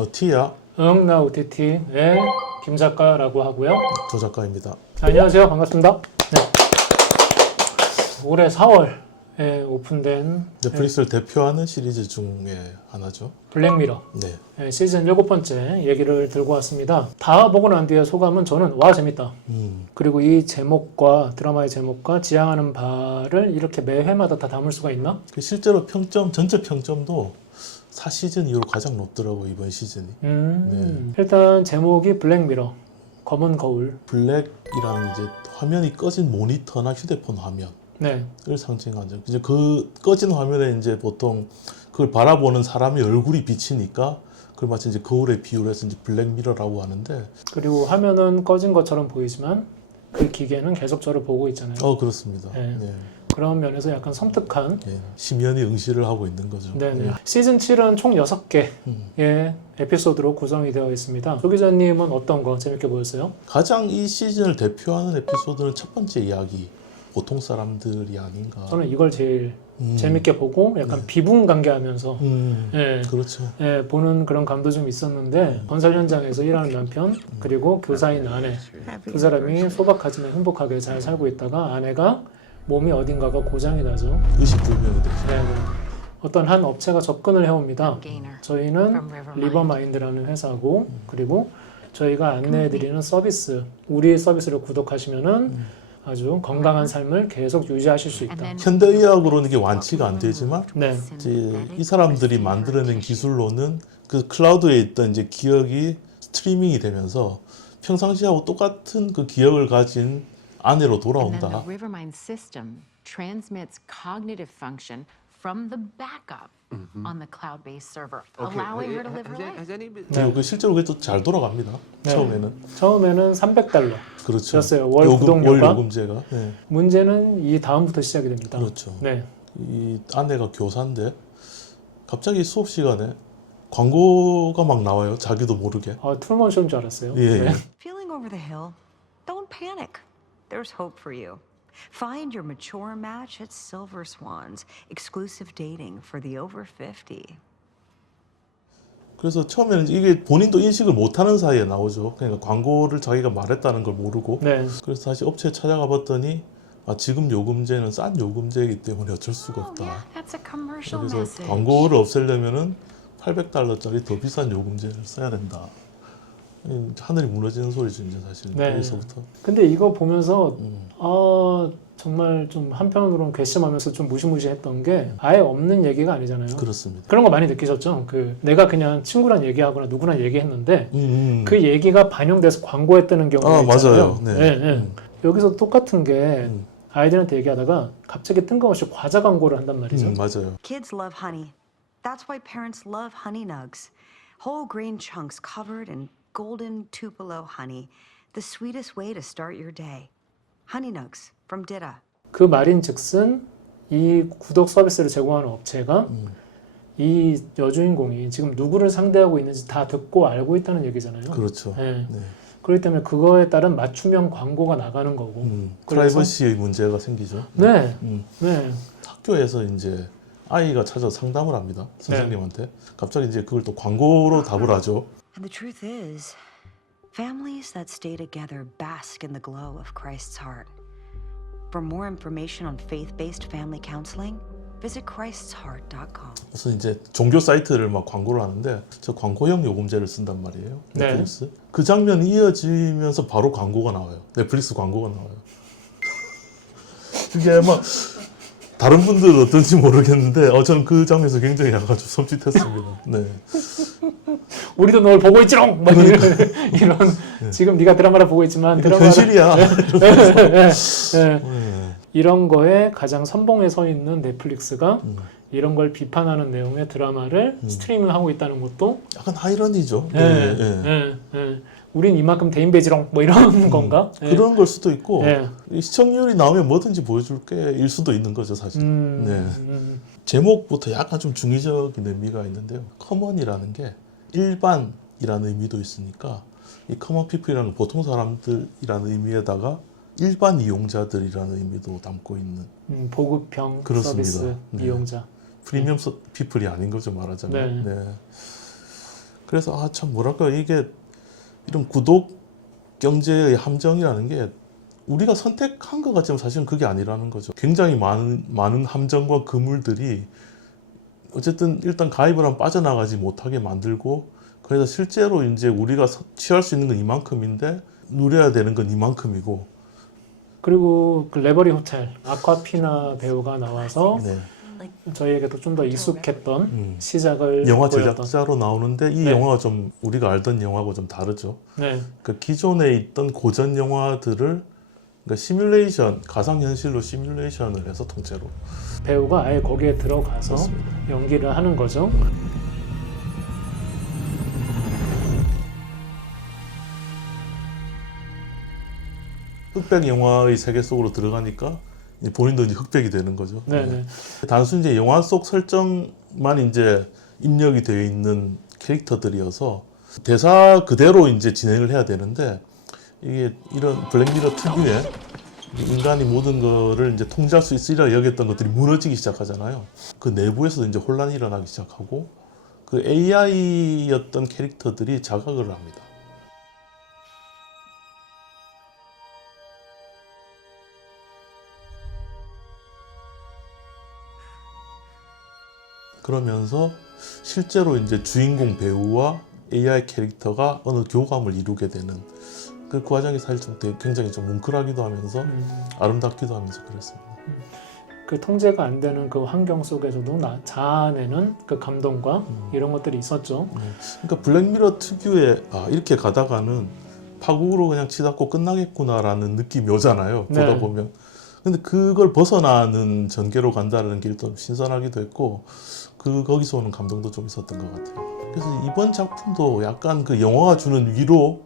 너티야 나 OTT의 김 작가라고 하고요. 조 작가입니다. 안녕하세요. 반갑습니다. 네. 올해 4월에 오픈된 넷플릭스를 대표하는 시리즈 중에 하나죠. 블랙미러 네. 시즌 7번째 얘기를 들고 왔습니다. 다 보고 난 뒤에 소감은 저는 와 재밌다. 그리고 이 제목과 드라마의 제목과 지향하는 바를 이렇게 매 회마다 다 담을 수가 있나? 실제로 평점 전체 평점도 4시즌 이후로 가장 높더라고 이번 시즌이. 네. 일단 제목이 블랙미러 검은 거울. 블랙이라는 이제 화면이 꺼진 모니터나 휴대폰 화면을 네. 상징하죠. 이제 그 꺼진 화면에 이제 보통 그걸 바라보는 사람의 얼굴이 비치니까 그걸 마치 이제 거울에 비유를 해서 이제 블랙미러라고 하는데. 그리고 화면은 꺼진 것처럼 보이지만 그 기계는 계속 저를 보고 있잖아요. 그렇습니다. 네. 네. 그런 면에서 약간 섬뜩한 심연이 응시를 하고 있는 거죠. 네네. 시즌 7은 총 6개의 에피소드로 구성이 되어 있습니다. 조 기자님은 어떤 거 재밌게 보였어요? 가장 이 시즌을 대표하는 에피소드는 첫 번째 이야기, 보통 사람들이 아닌가. 저는 이걸 제일 재밌게 보고 약간 비분간개하면서 그렇죠. 보는 그런 감도 좀 있었는데, 건설 현장에서 일하는 남편 그리고 교사인 아내 두 사람이 소박하지만 행복하게 잘 살고 있다가 아내가 몸이 어딘가가 고장이 나죠. 의식불명이 되죠. 네. 어떤 한 업체가 접근을 해옵니다. 저희는 리버마인드라는 회사고, 그리고 저희가 안내해드리는 서비스, 우리 서비스를 구독하시면은 아주 건강한 삶을 계속 유지하실 수 있다. 현대의학으로는 이게 완치가 안 되지만 네. 이제 이 사람들이 만들어낸 기술로는 그 클라우드에 있던 이제 기억이 스트리밍이 되면서 평상시하고 똑같은 그 기억을 가진 아내로 돌아온다. And then the Rivermind system transmits cognitive function from the backup on the cloud-based server, allowing her to live her life. 그리고 그 실제로 그게 또 잘 돌아갑니다. 네. 처음에는 $300 그렇죠. 였어요. 월 구독료가. 월 요금제가. 네. 문제는 이 다음부터 시작이 됩니다. 그렇죠. 네. 이 아내가 교사인데 갑자기 수업 시간에 광고가 막 나와요. 자기도 모르게. 트루먼 쇼인 줄 알았어요. 예. 네. Feeling over the hill? Don't panic. There's hope for you. Find your mature match at Silver Swans, exclusive dating for the over 50. 그래서 처음에는 이게 본인도 인식을 못하는 사이에 나오죠. 그러니까 광고를 자기가 말했다는 걸 모르고. 네. 그래서 다시 업체에 찾아가 봤더니 지금 요금제는 싼 요금제이기 때문에 어쩔 수가 Oh, 없다. yeah, that's a commercial 그래서 message. 광고를 없애려면은 $800짜리 더 비싼 요금제를 써야 된다. 하늘이 무너지는 소리죠, 이제 사실. 네. 여기서부터. 근데 이거 보면서 정말 좀 한편으로는 괘씸하면서 좀 무시무시했던 게 아예 없는 얘기가 아니잖아요. 그렇습니다. 그런 거 많이 느끼셨죠? 내가 그냥 친구랑 얘기하거나 누구랑 얘기했는데 그 얘기가 반영돼서 광고에 뜨는 경우가 있잖아요. 맞아요. 네. 여기서 똑같은 게 아이들한테 얘기하다가 갑자기 뜬금없이 과자 광고를 한단 말이죠. 맞아요. Kids love honey. That's why parents love Honey Nugs. Whole grain chunks covered in golden Tupelo honey. The sweetest way to start your day. Honey Nugs from Dita. 그 말인즉슨 이 구독 서비스를 제공하는 업체가 이 여주인공이 지금 누구를 상대하고 있는지 다 듣고 알고 있다는 얘기잖아요. 그렇죠. 네. 네. 그렇기 때문에 그거에 따른 맞춤형 광고가 나가는 거고. 프라이버시의 문제가 생기죠. 네. 네. 학교에서 이제 아이가 찾아서 상담을 합니다. 선생님한테. 갑자기 이제 그걸 또 광고로 답을 하죠. And the truth is, families that stay together bask in the glow of Christ's heart. For more information on faith-based family counseling, visit christsheart.com. 그래서 이제 종교 사이트를 막 광고를 하는데 저 광고형 요금제를 쓴단 말이에요. 네. 넷플릭스. 그 장면이 이어지면서 바로 광고가 나와요. 넷플릭스 광고가 나와요. 그게 막 다른 분들은 어떤지 모르겠는데 저는 그 장면에서 굉장히 약간 좀 섬찟했습니다. 네. 우리도 널 보고 있지롱! 막 이런 지금 네가 드라마를 보고 있지만 드라마를 현실이야. 이런 거에 가장 선봉에 서 있는 넷플릭스가 이런 걸 비판하는 내용의 드라마를 스트리밍하고 있다는 것도 약간 하이러니죠. 우린 이만큼 대인배지롱 뭐 이런 건가? 그런 걸 수도 있고 네. 이 시청률이 나오면 뭐든지 보여줄게 일 수도 있는 거죠 사실. 네. 제목부터 약간 좀 중의적인 의미가 있는데요. 커먼이라는 게 일반이라는 의미도 있으니까 이 커먼 피플이라는 보통 사람들이라는 의미에다가 일반 이용자들이라는 의미도 담고 있는 보급형 그렇습니다. 서비스 네. 이용자. 프리미엄 피플이 아닌 거죠 말하자면. 네. 네. 그래서 참 뭐랄까 이게 이런 구독 경제의 함정이라는 게 우리가 선택한 것 같지만 사실은 그게 아니라는 거죠. 굉장히 많은 함정과 그물들이 어쨌든 일단 가입을 하면 빠져나가지 못하게 만들고, 그래서 실제로 이제 우리가 취할 수 있는 건 이만큼인데 누려야 되는 건 이만큼이고. 그리고 그 레버리 호텔 아쿠아피나 배우가 나와서 네. 저희에게도 좀 더 익숙했던 시작을 영화 보였던. 제작자로 나오는데 이 네. 영화가 좀 우리가 알던 영화하고 좀 다르죠. 네. 그 기존에 있던 고전 영화들을 그러니까 시뮬레이션, 가상현실로 시뮬레이션을 해서 통째로. 배우가 아예 거기에 들어가서 그렇습니다. 연기를 하는 거죠. 흑백 영화의 세계 속으로 들어가니까 이제 본인도 이제 흑백이 되는 거죠. 네네. 단순히 이제 영화 속 설정만 이제 입력이 되어 있는 캐릭터들이어서 대사 그대로 이제 진행을 해야 되는데, 이게 이런 블랙미러 특유의 인간이 모든 거를 이제 통제할 수 있으리라 여겼던 것들이 무너지기 시작하잖아요. 그 내부에서도 이제 혼란이 일어나기 시작하고, 그 AI였던 캐릭터들이 자각을 합니다. 그러면서 실제로 이제 주인공 배우와 AI 캐릭터가 어느 교감을 이루게 되는 그 과정이 사실 좀 굉장히 좀 뭉클하기도 하면서 아름답기도 하면서 그랬습니다. 그 통제가 안 되는 그 환경 속에서도 자아내는 그 감동과 이런 것들이 있었죠. 그러니까 블랙미러 특유의 이렇게 가다가는 파국으로 그냥 치닫고 끝나겠구나라는 느낌이 오잖아요. 네. 보다 보면. 근데 그걸 벗어나는 전개로 간다는 게 일단 신선하기도 했고, 거기서 오는 감동도 좀 있었던 것 같아요. 그래서 이번 작품도 약간 그 영화가 주는 위로,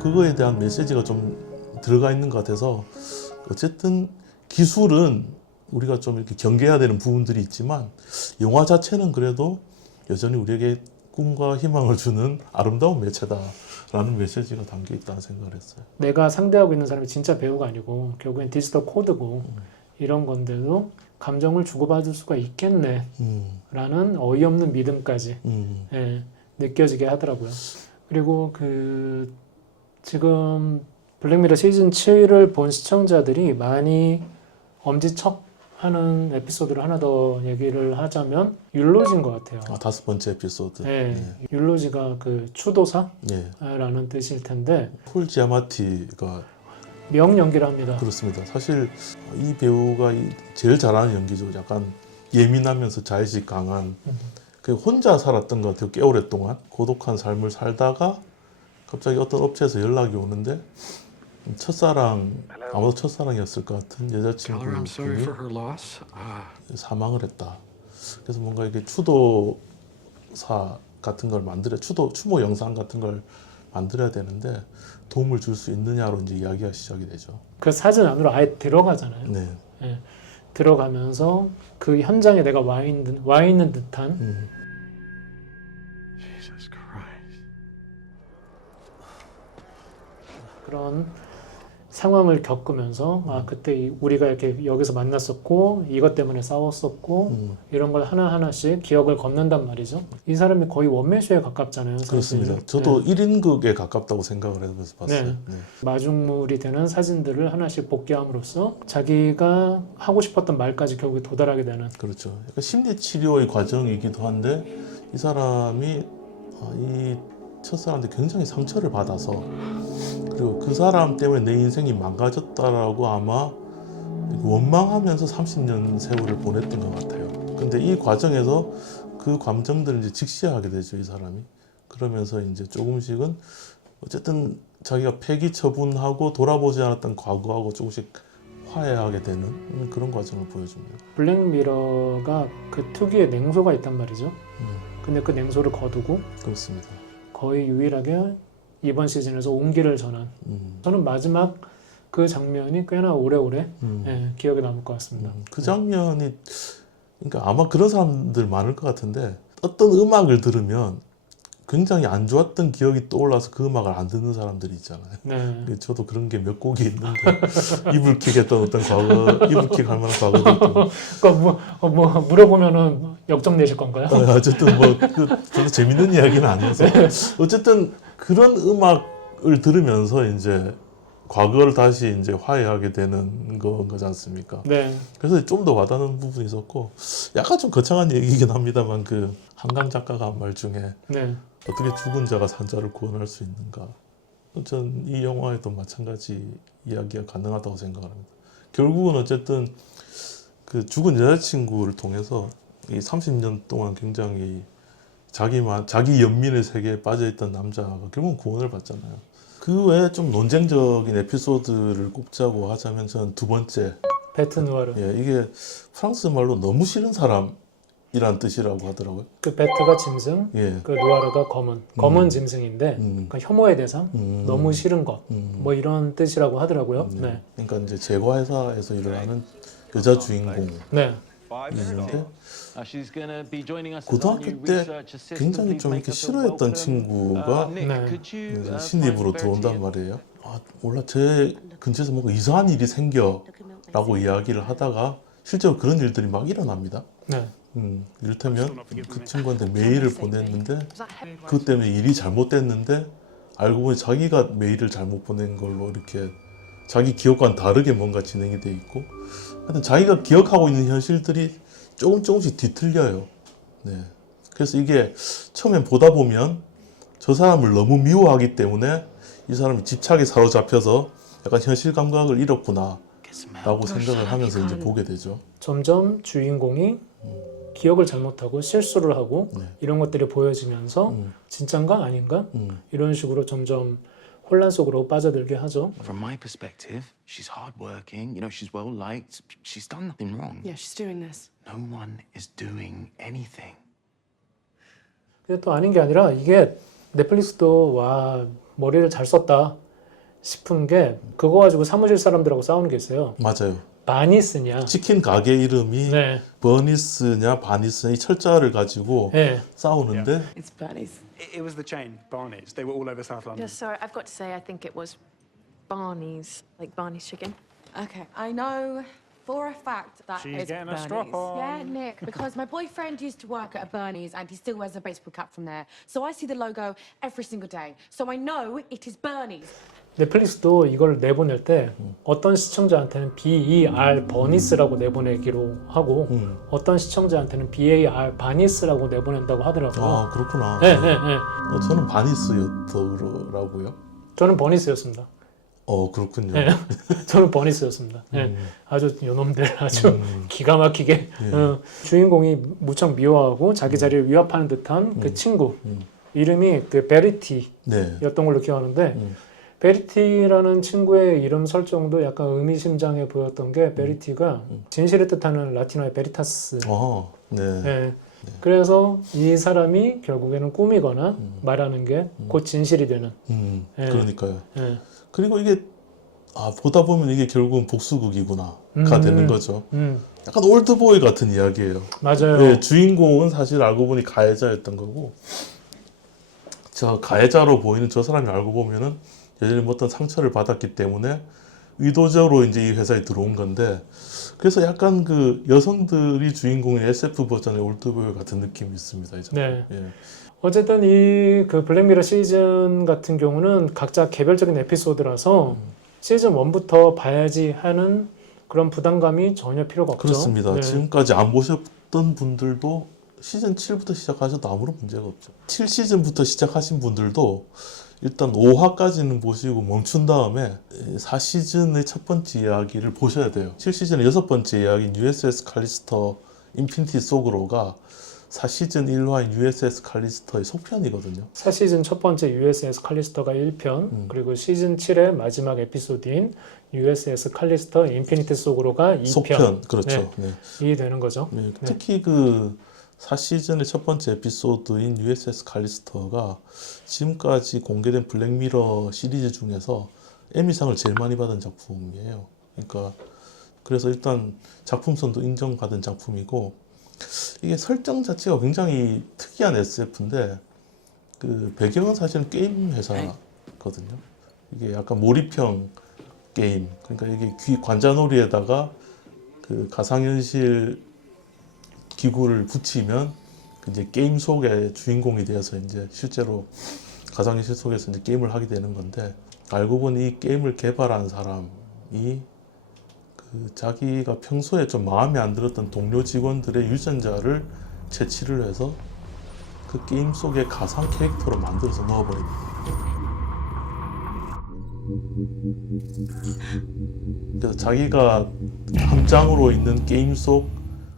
그거에 대한 메시지가 좀 들어가 있는 것 같아서, 어쨌든 기술은 우리가 좀 이렇게 경계해야 되는 부분들이 있지만, 영화 자체는 그래도 여전히 우리에게 꿈과 희망을 주는 아름다운 매체다라는 메시지가 담겨 있다는 생각을 했어요. 내가 상대하고 있는 사람이 진짜 배우가 아니고 결국엔 디지털 코드고 이런 건데도 감정을 주고받을 수가 있겠네 라는 어이없는 믿음까지 예, 느껴지게 하더라고요. 그리고 그 지금 블랙미러 시즌 7을 본 시청자들이 많이 엄지척하는 에피소드를 하나 더 얘기를 하자면 율로지인 것 같아요. 5번째 에피소드. 예, 네. 율로지가 그 추도사라는 네. 뜻일 텐데 폴 지아마티가 명연기를 합니다. 그렇습니다. 사실 이 배우가 제일 잘하는 연기죠. 약간 예민하면서 자의식 강한, 그 혼자 살았던 것 같아요. 꽤 오랫동안 고독한 삶을 살다가 갑자기 어떤 업체에서 연락이 오는데 첫사랑, 아마도 첫사랑이었을 것 같은 Tell her I'm sorry 여자친구분이 for her loss. 사망을 했다. 그래서 뭔가 이게 추도사 같은 걸 추모 영상 같은 걸 만들어야 되는데 도움을 줄 수 있느냐로 이제 이야기가 시작이 되죠. 그 사진 안으로 아예 들어가잖아요. 네. 예, 들어가면서 그 현장에 내가 와 있는 듯한 Jesus Christ. 그런 상황을 겪으면서 그때 우리가 이렇게 여기서 만났었고 이것 때문에 싸웠었고 이런 걸 하나하나씩 기억을 걷는단 말이죠. 이 사람이 거의 원맨쇼에 가깝잖아요. 사실. 그렇습니다. 저도 네. 1인극에 가깝다고 생각을 해서 봤어요. 네. 네. 마중물이 되는 사진들을 하나씩 복귀함으로써 자기가 하고 싶었던 말까지 결국에 도달하게 되는 그렇죠. 약간 심리 치료의 과정이기도 한데 이 사람이 이 첫사람한테 굉장히 상처를 받아서, 그리고 그 사람 때문에 내 인생이 망가졌다라고 아마 원망하면서 30년 세월을 보냈던 것 같아요. 근데 이 과정에서 그 감정들을 이제 직시하게 되죠, 이 사람이. 그러면서 이제 조금씩은 어쨌든 자기가 폐기 처분하고 돌아보지 않았던 과거하고 조금씩 화해하게 되는 그런 과정을 보여줍니다. 블랙미러가 그 특유의 냉소가 있단 말이죠. 근데 그 냉소를 거두고 그렇습니다. 거의 유일하게 이번 시즌에서 온기를 전한 저는 마지막 그 장면이 꽤나 오래오래 기억에 남을 것 같습니다. 그 장면이, 그러니까 아마 그런 사람들 많을 것 같은데, 어떤 음악을 들으면 굉장히 안 좋았던 기억이 떠올라서 그 음악을 안 듣는 사람들이 있잖아요. 네. 저도 그런 게 몇 곡이 있는데 이불킥 했던 어떤 과거, 이불킥 할 만한 과거도 있고. 그러니까 뭐 물어보면은 역정 내실 건가요? 어쨌든 뭐 별로 재밌는 이야기는 아니어서 어쨌든 그런 음악을 들으면서 이제 과거를 다시 이제 화해하게 되는 거지 않습니까? 네. 그래서 좀 더 와닿는 부분이 있었고 약간 좀 거창한 얘기이긴 합니다만 그 한강 작가가 한 말 중에 네. 어떻게 죽은 자가 산자를 구원할 수 있는가? 전 이 영화에도 마찬가지 이야기가 가능하다고 생각합니다. 결국은 어쨌든 그 죽은 여자친구를 통해서 이 30년 동안 굉장히 자기 연민의 세계에 빠져있던 남자가 결국은 구원을 받잖아요. 그 외에 좀 논쟁적인 에피소드를 꼽자고 하자면 저는 두 번째, 베트 누아르. 예, 이게 프랑스 말로 너무 싫은 사람이란 뜻이라고 하더라고요. 그 베트가 짐승, 예. 그 누아르가 검은 짐승인데 그러니까 혐오의 대상, 너무 싫은 것, 뭐 이런 뜻이라고 하더라고요. 네. 그러니까 이제 제과 회사에서 일을 하는 여자 주인공이 네. 있는데 고등학교 때 굉장히 좀 이렇게 싫어했던 친구가 이제 신입으로 들어온단 말이에요. 아, 몰라, 제 근처에서 뭔가 이상한 일이 생겨라고 이야기를 하다가 실제로 그런 일들이 막 일어납니다. 네. 이를테면 그 친구한테 메일을 보냈는데 그것 때문에 일이 잘못됐는데 알고 보니 자기가 메일을 잘못 보낸 걸로 이렇게 자기 기억과는 다르게 뭔가 진행이 돼 있고 하여튼 자기가 기억하고 있는 현실들이 조금씩 뒤틀려요. 네. 그래서 이게 처음엔 보다 보면 저 사람을 너무 미워하기 때문에 이 사람이 집착에 사로잡혀서 약간 현실 감각을 잃었구나 라고 생각을 하면서 이제 보게 되죠. 점점 주인공이 기억을 잘못하고 실수를 하고 네. 이런 것들이 보여지면서 진짠가 아닌가 이런 식으로 점점 혼란 속으로 빠져들게 하죠. From my perspective, she's hardworking. You know, she's well liked. She's done nothing wrong. Yeah, she's doing this. No one is doing anything. 근데 또 아닌 게 아니라 이게 넷플릭스도 와 머리를 잘 썼다 싶은 게 그거 가지고 사무실 사람들하고 싸우는 게 있어요. 맞아요. 바니스냐? 치킨 가게 이름이 네. 버니스냐 바니스냐 이 철자를 가지고 네. 싸우는데 It's Bernie's. It was the chain, Barney's. They were all over South London. Yeah, sorry, I've got to say, I think it was Barney's, like Barney's chicken. Okay, I know for a fact that She's is getting a Bernie's. strap on. Yeah, Nick, because my boyfriend used to work at a Bernie's and he still wears a baseball cap from there. So I see the logo every single day. So I know it is Bernie's. 넷플릭스도 이걸 내보낼 때 어떤 시청자한테는 BER 버니스라고 내보내기로 하고 어떤 시청자한테는 BAR 바니스라고 내보낸다고 하더라고요. 아 그렇구나. 네, 네, 네. 저는 바니스였더라고요. 저는 버니스였습니다. 그렇군요. 네. 저는 버니스였습니다. 네. 아주 요놈들 아주 기가 막히게 주인공이 무척 미워하고 자기 자리를 위협하는 듯한 그 친구 이름이 그 베리티였던 네. 걸로 기억하는데 베리티라는 친구의 이름 설정도 약간 의미심장해 보였던 게 베리티가 진실을 뜻하는 라틴어의 베리타스. 네. 네. 그래서 이 사람이 결국에는 꿈이거나 말하는 게 곧 진실이 되는. 네. 그러니까요. 네. 그리고 이게 보다 보면 이게 결국은 복수극이구나가 되는 거죠. 약간 올드보이 같은 이야기예요. 맞아요. 네, 주인공은 사실 알고 보니 가해자였던 거고 저 가해자로 보이는 저 사람이 알고 보면은 예전에 뭐 어떤 상처를 받았기 때문에 의도적으로 이제 이 회사에 들어온 건데 그래서 약간 그 여성들이 주인공의 SF 버전의 올드보이 같은 느낌이 있습니다. 이제. 네. 예. 어쨌든 이 그 블랙미러 시즌 같은 경우는 각자 개별적인 에피소드라서 시즌 1부터 봐야지 하는 그런 부담감이 전혀 필요가 없죠. 그렇습니다. 네. 지금까지 안 보셨던 분들도 시즌 7부터 시작하셔도 아무런 문제가 없죠. 7시즌부터 시작하신 분들도 일단 5화까지는 보시고 멈춘 다음에 4시즌의 첫 번째 이야기를 보셔야 돼요. 7시즌의 여섯 번째 이야기인 USS 칼리스터 인피니티 속으로가 4시즌 1화인 USS 칼리스터의 속편이거든요. 4시즌 첫 번째 USS 칼리스터가 1편 그리고 시즌 7의 마지막 에피소드인 USS 칼리스터 인피니티 속으로가 2편. 속편, 그렇죠. 네. 네. 이 되는 거죠. 네. 특히 그 4시즌의 첫 번째 에피소드인 USS 칼리스터가 지금까지 공개된 블랙미러 시리즈 중에서 에미상을 제일 많이 받은 작품이에요. 그러니까 그래서 일단 작품성도 인정받은 작품이고 이게 설정 자체가 굉장히 특이한 SF인데 그 배경은 사실은 게임 회사거든요. 이게 약간 몰입형 게임. 그러니까 이게 관자놀이에다가 그 가상현실 기구를 붙이면 이제 게임 속의 주인공이 되어서 이제 실제로 가상현실 속에서 이제 게임을 하게 되는 건데, 알고 보니 이 게임을 개발한 사람이 그 자기가 평소에 좀 마음에 안 들었던 동료 직원들의 유전자를 채취를 해서 그 게임 속의 가상 캐릭터로 만들어서 넣어버립니다. 그래서 자기가 함장으로 있는 게임 속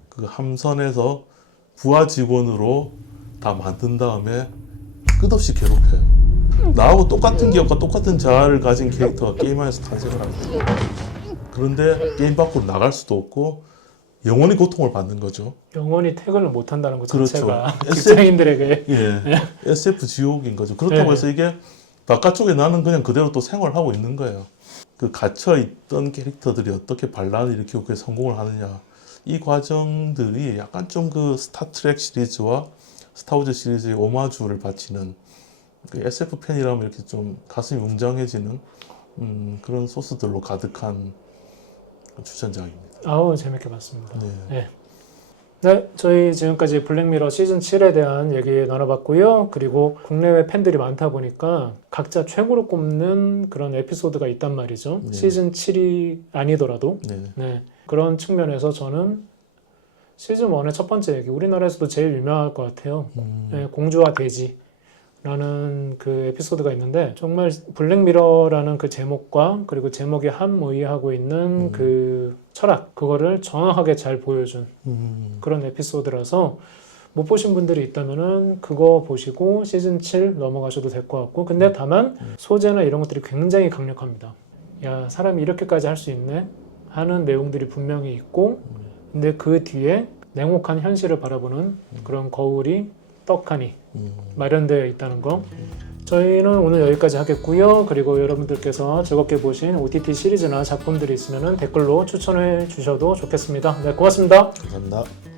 그 함선에서 부하 직원으로 다 만든 다음에 끝없이 괴롭혀요. 나하고 똑같은 기억과 똑같은 자아를 가진 캐릭터가 게임 안에서 탄생을 합니다. 그런데 게임 밖으로 나갈 수도 없고 영원히 고통을 받는 거죠. 영원히 퇴근을 못 한다는 것 그렇죠. 자체가 직장인들에게 예, SF 지옥인 거죠. 그렇다고 해서 이게 바깥쪽에 나는 그냥 그대로 또 생활하고 있는 거예요. 그 갇혀 있던 캐릭터들이 어떻게 반란을 일으키고 그게 성공을 하느냐, 이 과정들이 약간 좀 그 스타트렉 시리즈와 스타워즈 시리즈의 오마주를 바치는, 그 SF 팬이라면 이렇게 좀 가슴이 웅장해지는 그런 소스들로 가득한 추천작입니다. 아우 재밌게 봤습니다. 네. 네. 네, 저희 지금까지 블랙미러 시즌 7에 대한 얘기 나눠봤고요. 그리고 국내외 팬들이 많다 보니까 각자 최고로 꼽는 그런 에피소드가 있단 말이죠. 네. 시즌 7이 아니더라도. 네. 네. 그런 측면에서 저는 시즌 1의 첫 번째 얘기, 우리나라에서도 제일 유명할 것 같아요. 네, 공주와 돼지라는 그 에피소드가 있는데, 정말 블랙미러라는 그 제목과 그리고 제목이 함의하고 있는 그 철학, 그거를 정확하게 잘 보여준 그런 에피소드라서 못 보신 분들이 있다면은 그거 보시고 시즌 7 넘어가셔도 될 것 같고, 근데 다만 소재나 이런 것들이 굉장히 강력합니다. 야, 사람이 이렇게까지 할 수 있네 하는 내용들이 분명히 있고, 근데 그 뒤에 냉혹한 현실을 바라보는 그런 거울이 떡하니 마련되어 있다는 거. 저희는 오늘 여기까지 하겠고요. 그리고 여러분들께서 즐겁게 보신 OTT 시리즈나 작품들이 있으면 댓글로 추천해 주셔도 좋겠습니다. 네, 고맙습니다. 감사합니다.